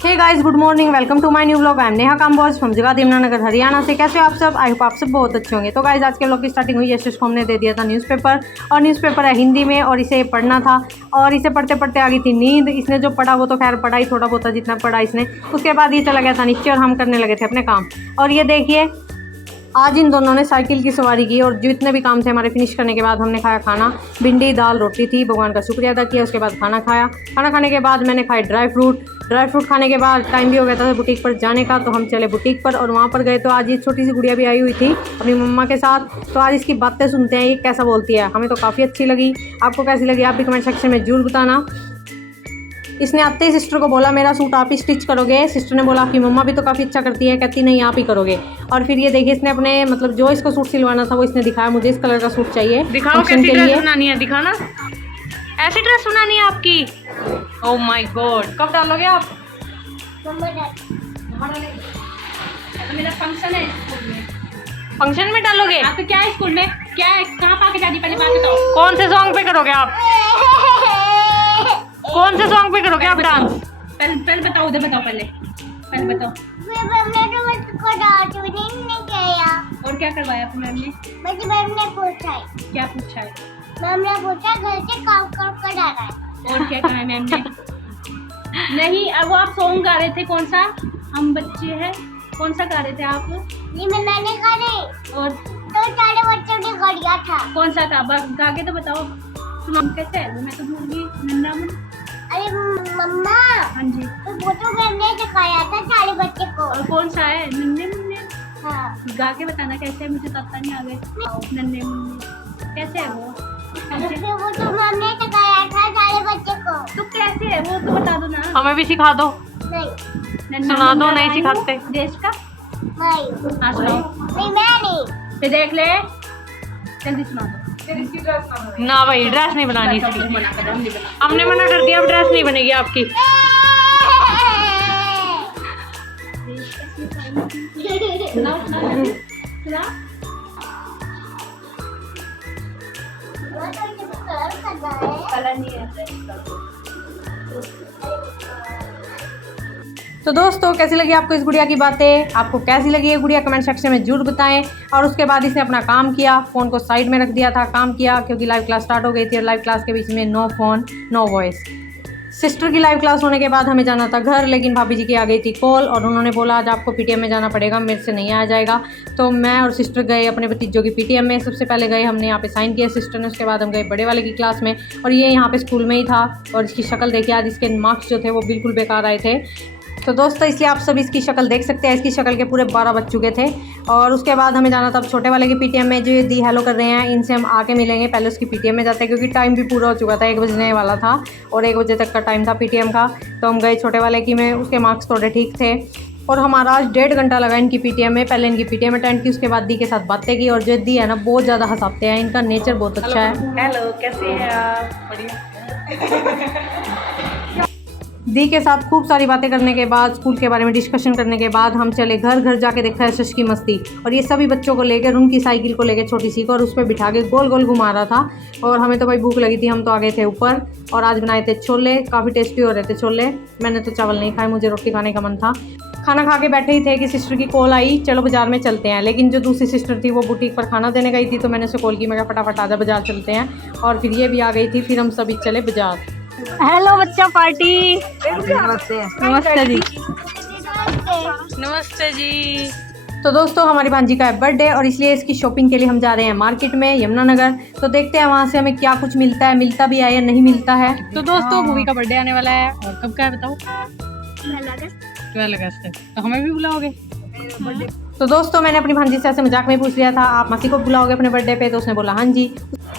Hey guys, good morning, welcome to my new blog. I am Neha Kamboj from Jagadhri Yamunanagar Haryana से। कैसे हो आप सब? आई होप आप सब बहुत अच्छे होंगे। तो गाइस, आज के ब्लॉग की स्टार्टिंग हुई यशस को हमने दे दिया था न्यूज़पेपर, और न्यूज़पेपर है हिंदी में और इसे पढ़ना था। और इसे पढ़ते पढ़ते आ गई थी नींद। इसने जो पढ़ा वो तो खैर पढ़ा ही थोड़ा बहुत, जितना पढ़ा इसने। उसके बाद ये चला गया था नीचे और हम करने लगे थे अपने काम। और ये देखिए, आज इन दोनों ने साइकिल की सवारी की और जितने भी काम थे हमारे फिनिश करने के बाद हमने खाया खाना। भिंडी दाल रोटी थी, भगवान का शुक्रिया अदा किया। उसके बाद खाना खाया। खाना खाने के बाद मैंने खाए ड्राई फ्रूट खाने के बाद टाइम भी हो गया था बुटीक पर जाने का, तो हम चले बुटीक पर और वहाँ पर गए। तो आज ये छोटी सी गुड़िया भी आई हुई थी अपनी मम्मा के साथ। तो आज इसकी बातें सुनते हैं, ये कैसा बोलती है। हमें तो काफ़ी अच्छी लगी। आपको कैसी लगी आप भी कमेंट सेक्शन में जरूर बताना। इसने आते ही सिस्टर को बोला मेरा सूट आप ही स्टिच करोगे। सिस्टर ने बोला आपकी मम्मा भी तो काफ़ी अच्छा करती है। कहती नहीं, आप ही करोगे। और फिर ये देखिए, इसने अपने मतलब जो इसको सूट सिलवाना था वो इसने दिखाया, मुझे इस कलर का सूट चाहिए। दिखाओ कैसी ड्रेस बनानी है, दिखाना। ऐसी ड्रेस बनानी है आपकी? ओह माय गॉड, कब डालोगे आप? मेरा फंक्शन है स्कूल में। फंक्शन में डालोगे? आपका क्या है स्कूल में? क्या है, कहाँ पाके जानी? पहले बात बताओ। कौन से सॉन्ग पे करोगे आप? कौन से सॉन्ग पे करोगे आप डांस? पहले बताओ, उधर बताओ, पहले बताओ। और क्या करवाया आपने मैम ने? क्या पूछा है? घर से काम कर जा रहा है। और क्या कहा है मैम ने? नहीं, अब वो आप सॉन्ग गा रहे थे, कौन सा? हम बच्चे हैं, कौन सा गा रहे थे आप? ये मैंने गा रही और तो सारे बच्चों ने गा दिया था। कौन सा था? गा के तो बताओ। सुनो कैसे है वो, मैं तो भूल गई। नन्ना मन। अरे मम्मा, हाँ जी। तो वो तो मैंने सिखाया था सारे बच्चे को। और कौन सा है? नन्ने मुन्ने। हाँ, गा के बताना कैसे है, मुझे तो पता नहीं आ गए। नन्ने मुन्ने कैसे है वो? तो वो तो मैंने सिखाया था सारे बच्चे को। तो कैसे है वो तो बता दो ना। हमें भी सिखा दो। नहीं सुना दो, नहीं सिखाते। देश का। नहीं हाँ सुनाओ। नहीं, मैं नहीं। फिर देख ले, जल्दी सुना दो। ना भाई, ड्रेस नहीं बनानी इसकी। मना कर दो, हम नहीं बना। हमने मना कर दिया, अब ड्रेस नहीं बनेगी आपकी। सुनाओ सुनाओ सुनाओ। कलर नहीं है। तो दोस्तों, कैसी लगी आपको इस गुड़िया की बातें? आपको कैसी लगी ये गुड़िया कमेंट सेक्शन में जरूर बताएं। और उसके बाद इसने अपना काम किया, फ़ोन को साइड में रख दिया था, काम किया, क्योंकि लाइव क्लास स्टार्ट हो गई थी और लाइव क्लास के बीच में no phone no voice. Sister की लाइव क्लास होने के बाद हमें जाना था घर, लेकिन भाभी जी की आ गई थी कॉल और उन्होंने बोला आज आपको पीटीएम में जाना पड़ेगा, मेरे से नहीं आया जाएगा। तो मैं और सिस्टर गए अपने भतीजों की पीटीएम में। सबसे पहले गए हमने यहाँ पे साइन किया सिस्टर ने, उसके बाद हम गए बड़े वाले की क्लास में और ये यहाँ पे स्कूल में ही था। और इसकी शक्ल देखिए, आज इसके मार्क्स जो थे वो बिल्कुल बेकार आए थे। तो दोस्तों, इसलिए आप सब इसकी शक्ल देख सकते हैं। इसकी शक्ल के पूरे 12 बज चुके थे। और उसके बाद हमें जाना था अब छोटे वाले की पीटीएम में, जो ये दी हेलो कर रहे हैं, इनसे हम आके मिलेंगे। पहले उसकी पीटीएम में जाते हैं क्योंकि टाइम भी पूरा हो चुका था, 1 बजने वाला था और 1 बजे तक का टाइम था पीटीएम का। तो हम गए छोटे वाले की में, उसके मार्क्स थोड़े ठीक थे और हमारा आज 1.5 घंटा लगा इनकी पीटीएम में। पहले इनकी पीटीएम अटेंड की, उसके बाद दी के साथ बातें की। और जो दी है ना, बहुत ज़्यादा हंसाते हैं, इनका नेचर बहुत अच्छा है। हेलो, कैसे हैं आप? बढ़िया। दी के साथ खूब सारी बातें करने के बाद, स्कूल के बारे में डिस्कशन करने के बाद हम चले घर। घर जाके देखा है शश की मस्ती, और ये सभी बच्चों को लेकर उनकी साइकिल को लेकर छोटी सी को और उस पर बिठा के गोल गोल घुमा रहा था। और हमें तो भाई भूख लगी थी, हम तो आ गए थे ऊपर। और आज बनाए थे छोले, काफ़ी टेस्टी हो रहे थे छोले। मैंने तो चावल नहीं खाए, मुझे रोटी खाने का मन था। खाना खा के बैठे ही थे कि सिस्टर की कॉल आई, चलो बाजार में चलते हैं। लेकिन जो दूसरी सिस्टर थी वो बुटीक पर खाना देने गई थी, तो मैंने उसे कॉल की, मैं कहा फटाफट आजा बाजार चलते हैं। और फिर ये भी आ गई थी, फिर हम सभी चले बाजार। हेलो बच्चा पार्टी। नमस्ते। नमस्ते जी। नमस्ते जी। तो दोस्तों, हमारी भांजी का है बर्थडे और इसलिए इसकी शॉपिंग के लिए हम जा रहे हैं मार्केट में यमुनानगर। तो देखते हैं वहाँ से हमें क्या कुछ मिलता है, मिलता भी है या नहीं मिलता है। तो दोस्तों, भूवी का बर्थडे आने वाला है और कब का है बताओ? 12 अगस्त है। तो हमें भी बुलाओगे? तो दोस्तों, मैंने अपनी भांजी से ऐसे मजाक में पूछ लिया था आप मासी को बुलाओगे अपने बर्थडे पे, तो उसने बोला हाँ जी।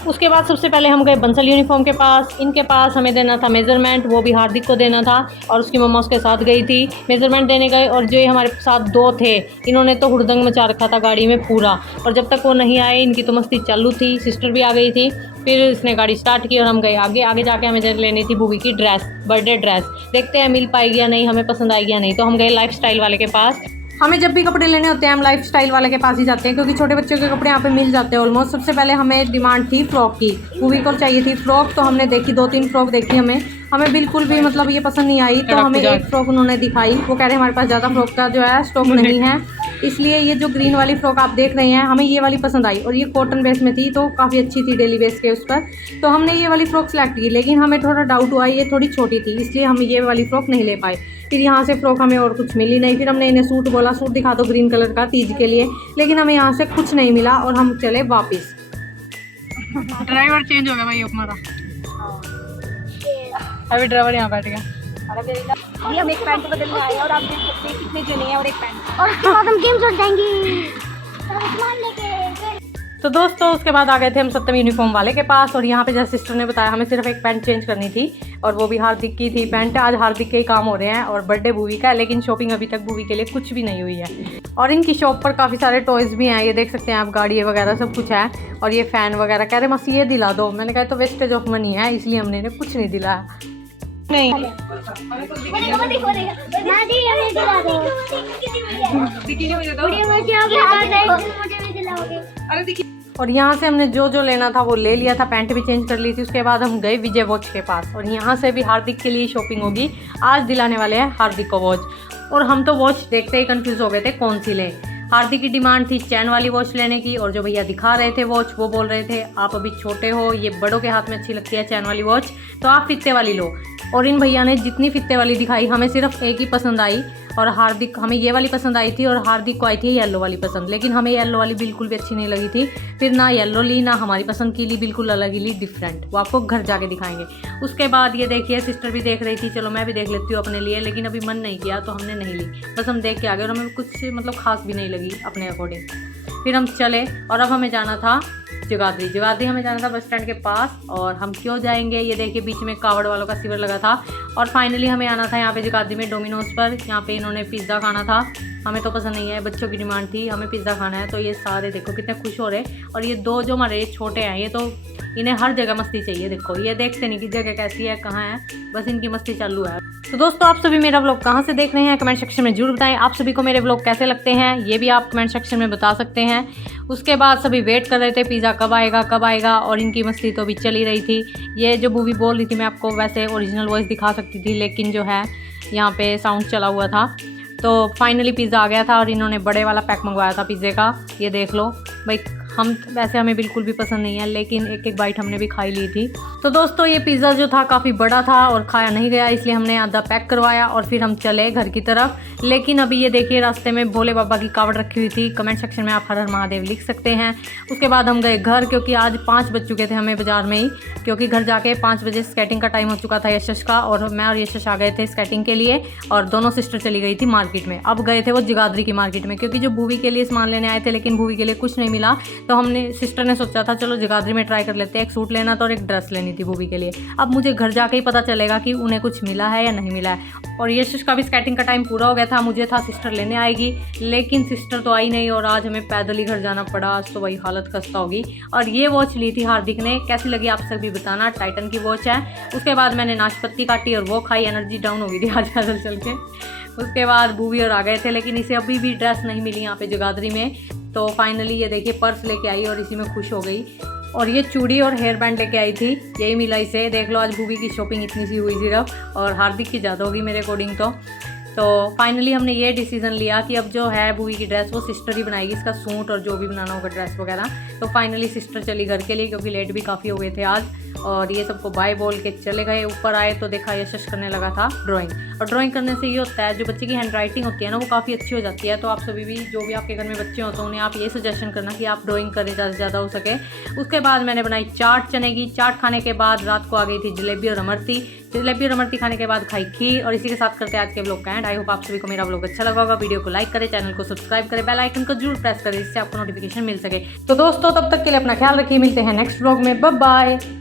उसके बाद सबसे पहले हम गए बंसल यूनिफॉर्म के पास। इनके पास हमें देना था मेज़रमेंट, वो भी हार्दिक को देना था और उसकी मम्मा उसके साथ गई थी। मेज़रमेंट देने गए और जो ये हमारे साथ 2 थे, इन्होंने तो हुड़दंग मचा रखा था गाड़ी में पूरा। और जब तक वो नहीं आए इनकी तो मस्ती चालू थी। सिस्टर भी आ गई थी। फिर इसने गाड़ी स्टार्ट की और हम गए आगे। आगे जाके हमें लेनी थी भूवी की ड्रेस, बर्थडे ड्रेस। देखते हैं मिल पाएगी या नहीं, हमें पसंद आएगी या नहीं। तो हम गए लाइफस्टाइल वाले के पास। हमें जब भी कपड़े लेने होते हैं हम लाइफ स्टाइल वाले के पास ही जाते हैं, क्योंकि छोटे बच्चों के कपड़े यहाँ पे मिल जाते हैं ऑलमोस्ट। सबसे पहले हमें डिमांड थी फ्रॉक की, मूवी को चाहिए थी फ्रॉक, तो हमने देखी 2-3 फ्रॉक देखी हमें बिल्कुल भी मतलब ये पसंद नहीं आई। तो हमें एक फ्रॉक उन्होंने दिखाई, वो कह रहे हमारे पास ज़्यादा फ्रॉक का जो है स्टॉक नहीं है, इसलिए ये जो ग्रीन वाली फ्रॉक आप देख रहे हैं हमें ये वाली पसंद आई, और ये कॉटन बेस में थी तो काफ़ी अच्छी थी डेली बेस के उस पर, तो हमने ये वाली फ़्रॉक सेलेक्ट की। लेकिन हमें थोड़ा डाउट हुआ, ये थोड़ी छोटी थी इसलिए हम ये वाली फ़्रॉक नहीं ले पाए। फिर यहाँ से फ़्रॉक हमें और कुछ मिली नहीं, फिर हमने इन्हें सूट बोला, सूट दिखा दो ग्रीन कलर का तीज के लिए, लेकिन हमें यहाँ से कुछ नहीं मिला और हम चले वापस। ड्राइवर चेंज हो गया भाई हमारा, अभी ड्राइवर यहाँ बैठ गया। अभी हम एक पैंट बदलने आए और आप देख सकते हैं कितने जने हैं और एक पैंट। और उसके बाद हम गेम्स और जाएंगे सामान लेके। तो दोस्तों उसके बाद आ गए थे हम सत्यम यूनिफॉर्म वाले के पास, और यहाँ पे जैसे सिस्टर ने बताया हमें सिर्फ एक पैंट चेंज करनी थी, और वो भी हार्दिक की थी पैंट। आज हार्दिक के ही काम हो रहे हैं और बर्थडे भूवी का है, लेकिन शॉपिंग अभी तक भूवी के लिए कुछ भी नहीं हुई है। और इनकी शॉप पर काफ़ी सारे टॉयज़ भी हैं, ये देख सकते हैं आप, गाड़ी वगैरह सब कुछ है, और ये फ़ैन वगैरह। कह रहे मस्त ये दिला दो, मैंने कहा तो वेस्टेज ऑफ मनी है, इसलिए हमने इन्हें कुछ नहीं दिलाया। नहीं दादी हमें दिला दो। मुझे भी दिलाओगे? और यहाँ से हमने जो जो लेना था वो ले लिया था, पैंट भी चेंज कर ली थी। उसके बाद हम गए विजय वॉच के पास, और यहाँ से भी हार्दिक के लिए शॉपिंग होगी। आज दिलाने वाले हैं हार्दिक को वॉच, और हम तो वॉच देखते ही कंफ्यूज हो गए थे कौन सी लें। हार्दिक की डिमांड थी चैन वाली वॉच लेने की, और जो भैया दिखा रहे थे वॉच वो बोल रहे थे आप अभी छोटे हो, ये बड़ों के हाथ में अच्छी लगती है चैन वाली वॉच, तो आप फित्ते वाली लो। और इन भैया ने जितनी फित्ते वाली दिखाई हमें सिर्फ एक ही पसंद आई, और हार्दिक हमें ये वाली पसंद आई थी, और हार्दिक को आई थी येलो वाली पसंद, लेकिन हमें येलो वाली बिल्कुल भी अच्छी नहीं लगी थी। फिर ना येलो ली, ना हमारी पसंद की ली, बिल्कुल अलग ही ली, डिफरेंट। वो आपको घर जाके दिखाएंगे। उसके बाद ये देखिए सिस्टर भी देख रही थी, चलो मैं भी देख लेती हूँ अपने लिए, लेकिन अभी मन नहीं किया तो हमने नहीं ली, बस हम देख के आ गए, और हमें कुछ मतलब खास भी नहीं लगी अपने अकॉर्डिंग। फिर हम चले, और अब हमें जाना था जगाधरी हमें जाना था बस स्टैंड के पास। और हम क्यों जाएंगे, ये देखिए बीच में कावड़ वालों का शिविर लगा था, और फाइनली हमें आना था यहाँ पे जगाधरी में डोमिनोज पर। यहाँ पे इन्होंने पिज़्ज़ा खाना था, हमें तो पसंद नहीं है, बच्चों की डिमांड थी हमें पिज़्ज़ा खाना है, तो ये सारे देखो कितने खुश हो रहे। और ये दो जो हमारे छोटे हैं, ये तो इन्हें हर जगह मस्ती चाहिए, देखो ये देखते नहीं कि जगह कैसी है कहाँ है, बस इनकी मस्ती चालू है। तो दोस्तों आप सभी मेरा व्लॉग कहाँ से देख रहे हैं कमेंट सेक्शन में जरूर बताएं। आप सभी को मेरे व्लॉग कैसे लगते हैं ये भी आप कमेंट सेक्शन में बता सकते हैं। उसके बाद सभी वेट कर रहे थे पिज़्ज़ा कब आएगा, और इनकी मस्ती तो भी चल ही रही थी। ये जो मूवी बोल रही थी मैं आपको वैसे ओरिजिनल वॉइस दिखा सकती थी, लेकिन जो है यहाँ पे साउंड चला हुआ था। तो फाइनली पिज़्ज़ा आ गया था, और इन्होंने बड़े वाला पैक मंगवाया था पिज़्ज़े का, ये देख लो भाई। वैसे हमें बिल्कुल भी पसंद नहीं है, लेकिन एक एक बाइट हमने भी खाई ली थी। तो दोस्तों ये पिज़्ज़ा जो था काफ़ी बड़ा था और खाया नहीं गया, इसलिए हमने आधा पैक करवाया और फिर हम चले घर की तरफ। लेकिन अभी ये देखिए रास्ते में भोले बाबा की कावड़ रखी हुई थी, कमेंट सेक्शन में आप हर हर महादेव लिख सकते हैं। उसके बाद हम गए घर, क्योंकि आज 5 बज चुके थे हमें बाज़ार में ही, क्योंकि घर जाके 5 बजे स्केटिंग का टाइम हो चुका था यशश का, और मैं और यशश आ गए थे स्केटिंग के लिए, और दोनों सिस्टर चली गई थी मार्केट में। अब गए थे वो जगाधरी की मार्केट में, क्योंकि जो भूवी के लिए सामान लेने आए थे, लेकिन भूवी के लिए कुछ नहीं मिला, तो हमने सिस्टर ने सोचा था चलो जगाधरी में ट्राई कर लेते हैं। एक सूट लेना था और एक ड्रेस लेनी थी भूवी के लिए। अब मुझे घर जाके ही पता चलेगा कि उन्हें कुछ मिला है या नहीं मिला है। और यशश का भी स्केटिंग का टाइम पूरा हो गया था, मुझे था सिस्टर लेने आएगी, लेकिन सिस्टर तो आई नहीं, और आज हमें पैदल ही घर जाना पड़ा। आज तो वही हालत खस्ता होगी। और ये वॉच ली थी हार्दिक ने, कैसी लगी आप सभी बताना, टाइटन की वॉच है। उसके बाद मैंने नाशपत्ती काटी और वो खाई, एनर्जी डाउन हो गई थी आज पैदल चल के। उसके बाद भूवी और आ गए थे, लेकिन इसे अभी भी ड्रेस नहीं मिली यहाँ पे जगाधरी में। तो फाइनली ये देखिए पर्स लेके आई और इसी में खुश हो गई। और ये चूड़ी और हेयर बैंड लेके आई थी, यही मिला इसे। देख लो आज भूवी की शॉपिंग इतनी सी हुई सिर्फ, और हार्दिक की ज़्यादा होगी मेरे अकॉर्डिंग तो फाइनली हमने ये डिसीजन लिया कि अब जो है भूवी की ड्रेस वो सिस्टर ही बनाएगी, इसका सूट और जो भी बनाना होगा ड्रेस वगैरह। तो फाइनली सिस्टर चली घर के लिए, क्योंकि लेट भी काफ़ी हो गए थे आज। और ये सबको बाय बोल के चले गए। ऊपर आए तो देखा यशश करने लगा था ड्राइंग, और ड्राइंग करने से ये होता है जो बच्चे की हैंड राइटिंग होती है ना वो काफ़ी अच्छी हो जाती है। तो आप सभी भी जो भी आपके घर में बच्चे होते हैं उन्हें आप ये सजेशन करना कि आप ड्राइंग करें ज़्यादा से ज़्यादा हो सके। उसके बाद मैंने बनाई चाट चने की। चाट खाने के बाद रात को आ गई थी जलेबी और अमरती। जलेबी और अमरती खाने के बाद खाई खीर। और इसी के साथ करते हैं आज के व्लॉग का एंड। आई होप आप सभी को मेरा व्लॉग अच्छा लगा होगा। वीडियो को लाइक करें, चैनल को सब्सक्राइब करें, बेल आइकन को जरूर प्रेस करें, इससे आपको नोटिफिकेशन मिल सके। तो दोस्तों तब तक के लिए अपना ख्याल रखिए, मिलते हैं नेक्स्ट व्लॉग में, बाय बाय।